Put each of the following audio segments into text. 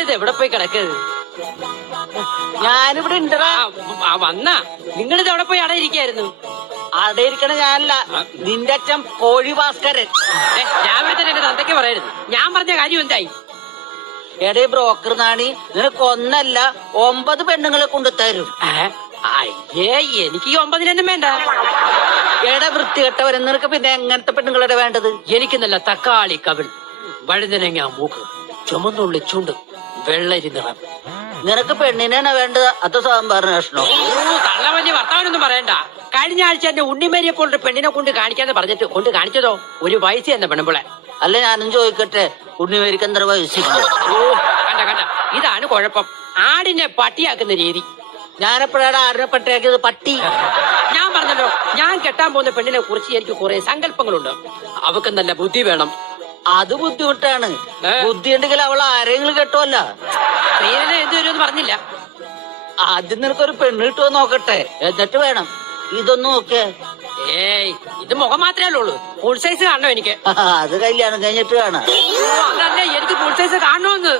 നിങ്ങളിത് എവിടെ പോയി കിടക്കരുത്? ഞാനിവിടെ ഉണ്ടടാ. വന്നാ നിങ്ങളിത് എവിടെ പോയി അടയിരിക്കായിരുന്നു? അടയിരിക്കണ ഞാനല്ല, നിന്റെ അച്ഛൻ കോഴി ഭാസ്കരൻ. ഞാൻ ഇവിടെ തന്നെ എന്റെ തന്തയ്ക്ക് പറയരുത്. ഞാൻ പറഞ്ഞ കാര്യം എന്തായി? എടേ ബ്രോക്കർ നാണി, നിനക്ക് ഒന്നല്ല 9 പെണ്ണുങ്ങളെ കൊണ്ടുതരും. അയ്യേ, എനിക്ക് ഈ 9 വേണ്ട. എടെ വൃത്തികെട്ടവരെ, നിനക്ക് പിന്നെ എങ്ങനത്തെ പെണ്ണുങ്ങളുടെ വേണ്ടത്? എനിക്ക് നല്ല തക്കാളി കവിൾ, വഴുതനങ്ങ മൂക്ക്, ചുമന്നുള്ളി ചുണ്ട്, വെള്ളരി നിറം. നിനക്ക് പെണ്ണിനാണ് വേണ്ടത് അതോ സാമ്പാറിന് കഷ്ണോ? തള്ള വലിയ വർത്താനൊന്നും പറയണ്ട. കഴിഞ്ഞ ആഴ്ച എന്റെ ഉണ്ണിമേരിയെ പോലൊരു പെണ്ണിനെ കൊണ്ട് കാണിക്കാന്ന് പറഞ്ഞിട്ട് കൊണ്ട് കാണിച്ചതോ ഒരു വയസ്സ് എന്ന പെണ്ണുമ്പിളെ. അല്ല, ഞാനും ചോദിക്കട്ടെ, ഉണ്ണിമേരിക്ക് എത്ര വയസ്സില്ല? കണ്ട കണ്ട, ഇതാണ് കുഴപ്പം. ആടിനെ പട്ടിയാക്കുന്ന രീതി. ഞാനെപ്പോഴാണ് ആടിനെ പട്ടിയാക്കിയത്? പട്ടി. ഞാൻ പറഞ്ഞല്ലോ, ഞാൻ കെട്ടാൻ പോകുന്ന പെണ്ണിനെ കുറിച്ച് എനിക്ക് കുറെ സങ്കല്പങ്ങളുണ്ട്. അവക്ക് നല്ല ബുദ്ധി വേണം. അത് ബുദ്ധിമുട്ടാണ്. ബുദ്ധി ഉണ്ടെങ്കിൽ അവൾ ആരെങ്കിലും കെട്ടുമല്ല. പ്രിയനെ എന്തുവരും പറഞ്ഞില്ല. ആദ്യം നിനക്കൊരു പെണ്ണ് കിട്ടുമോ നോക്കട്ടെ, എന്നിട്ട് വേണം ഇതൊന്നും നോക്കേ. ഏയ്, ഇത് മുഖം മാത്രമേ ഉള്ളൂ. ഫുൾ സൈസ് കാണണോ എനിക്ക്? അത് കല്യാണം കഴിഞ്ഞിട്ട് കാണാം. അതല്ലേ, എനിക്ക് ഫുൾ സൈസ് കാണണോന്ന്.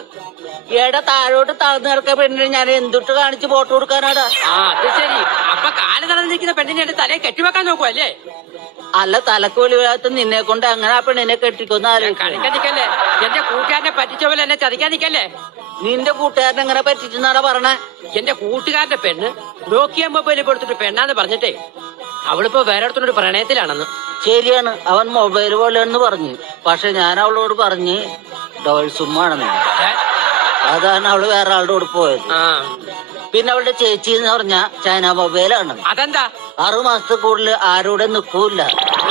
എടാ, താഴോട്ട് താഴ്ന്നു കിടക്കാൻ പെണ്ണിനെ ഞാൻ എന്തിട്ട് കാണിച്ച് ഫോട്ടോ കൊടുക്കാനാടാ? അത് ശരി. അപ്പൊ കാല് തടഞ്ഞിരിക്കുന്ന പെണ്ണിനെ എന്റെ തലയെ കെട്ടിവെക്കാൻ നോക്കുവല്ലേ? അല്ല, തലക്ക് വെളിവിടാത്ത നിന്നെ കൊണ്ട് അങ്ങനെ ആ പെണ്ണിനെ കെട്ടിക്കൊന്ന് കളിക്കാൻ നിക്കല്ലേ. എന്റെ കൂട്ടുകാരനെ പറ്റിച്ച പോലെ എന്നെ ചതിക്കാൻ നിക്കല്ലേ. നിന്റെ കൂട്ടുകാരൻ എങ്ങനെ പറ്റിച്ചെന്നാടാ പറഞ്ഞേ? എന്റെ കൂട്ടുകാരന്റെ പെണ്ണ് നോക്കിയ മൊബൈലിൽ കൊടുത്തിട്ട് പെണ്ണാന്ന് പറഞ്ഞിട്ടേ അവളിപ്പോ വേറെ അടുത്തോട് പ്രണയത്തിലാണെന്ന്. ശരിയാണ്, അവൻ മൊബൈൽ പോലെയാണെന്ന് പറഞ്ഞു. പക്ഷെ ഞാൻ അവളോട് പറഞ്ഞ് ഡോൾസുമ്മാണെന്ന്. അതാണ് അവള് വേറെ ആളുടെ കൂടെ പോയത്. പിന്നെ അവളുടെ ചേച്ചി എന്ന് പറഞ്ഞ ചൈന മൊബൈലാണ്. അതെന്താ? 6 മാസത്തിൽ കൂടുതൽ ആരോടെ നിൽക്കൂല.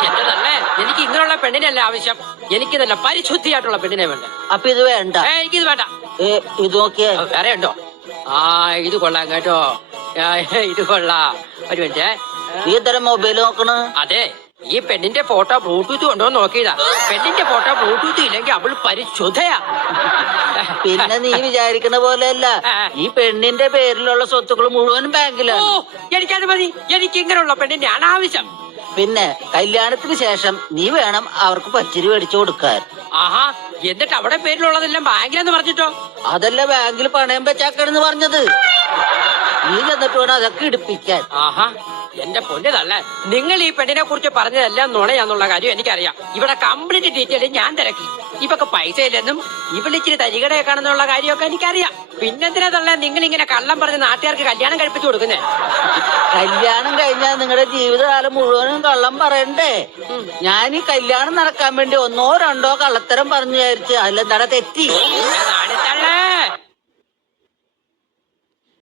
എന്റെ തന്നെ, എനിക്ക് ഇങ്ങനെയുള്ള പെണ്ണിനല്ല ആവശ്യം. എനിക്ക് നല്ല പരിശുദ്ധിയായിട്ടുള്ള പെണ്ണിനെ വേണ്ട. അപ്പൊ ഇത് വേണ്ട? എനിക്കിത് വേണ്ട. ഇത് നോക്കിയേ, വേറെ ഉണ്ടോ? ഇത് കൊള്ളാം കേട്ടോ. ഇത് കൊള്ളാം. ഒരു മിനിറ്റ്. നീ ഇത്തരം മൊബൈൽ നോക്കണ? അതെ, ഈ പെണ്ണിന്റെ ഫോട്ടോ ബ്ലൂടൂത്ത് കൊണ്ടോ നോക്കിയതാ. പെണ്ണിന്റെ ഫോട്ടോ ബ്ലൂടൂത്ത് ഇല്ലെങ്കിൽ അവള് പരിശുദ്ധയാ. പിന്നെ നീ വിചാരിക്കുന്ന പോലെയല്ല, ഈ പെണ്ണിന്റെ പേരിലുള്ള സ്വത്തുക്കൾ മുഴുവൻ ബാങ്കിലാണ്. എനിക്കത് മതി. എനിക്ക് ഇങ്ങനെയുള്ള പെണ്ണിന്റെ അനാവശ്യം. പിന്നെ കല്യാണത്തിന് ശേഷം നീ വേണം അവർക്ക് പച്ചിരി മേടിച്ചു കൊടുക്കാൻ. ആഹാ, എന്നിട്ട് അവിടെ പേരിലുള്ളതെല്ലാം ബാങ്കിലെന്ന് പറഞ്ഞിട്ടോ? അതല്ല, ബാങ്കിൽ പണയം വെച്ചാക്കണെന്ന് പറഞ്ഞത്. നീ ചെന്നിട്ട് വേണം അതൊക്കെ ഇടിപ്പിക്കാൻ. ആഹാ, എന്റെ പൊന്നു തള്ള, നിങ്ങൾ ഈ പെണ്ണിനെ കുറിച്ച് പറഞ്ഞതെല്ലാം നുണയാന്നുള്ള കാര്യം എനിക്കറിയാം. ഇവിടെ കംപ്ലീറ്റ് ഡീറ്റെയിൽ ഞാൻ തിരക്കി. ഇവക്ക് പൈസ ഇല്ലെന്നും ഇവളിച്ചിരി തരികടയാക്കാണെന്നുള്ള കാര്യമൊക്കെ എനിക്കറിയാം. പിന്നെന്തിനാ തള്ള നിങ്ങൾ ഇങ്ങനെ കള്ളം പറഞ്ഞ് നാട്ടുകാർക്ക് കല്യാണം കഴിപ്പിച്ചു കൊടുക്കുന്നേ? കല്യാണം കഴിഞ്ഞാൽ നിങ്ങളുടെ ജീവിതകാലം മുഴുവനും കള്ളം പറയണ്ടേ? ഞാൻ ഈ കല്യാണം നടക്കാൻ വേണ്ടി 1 2 കള്ളത്തരം പറഞ്ഞു വിചാരിച്ച് അതിലെന്താ തെറ്റി?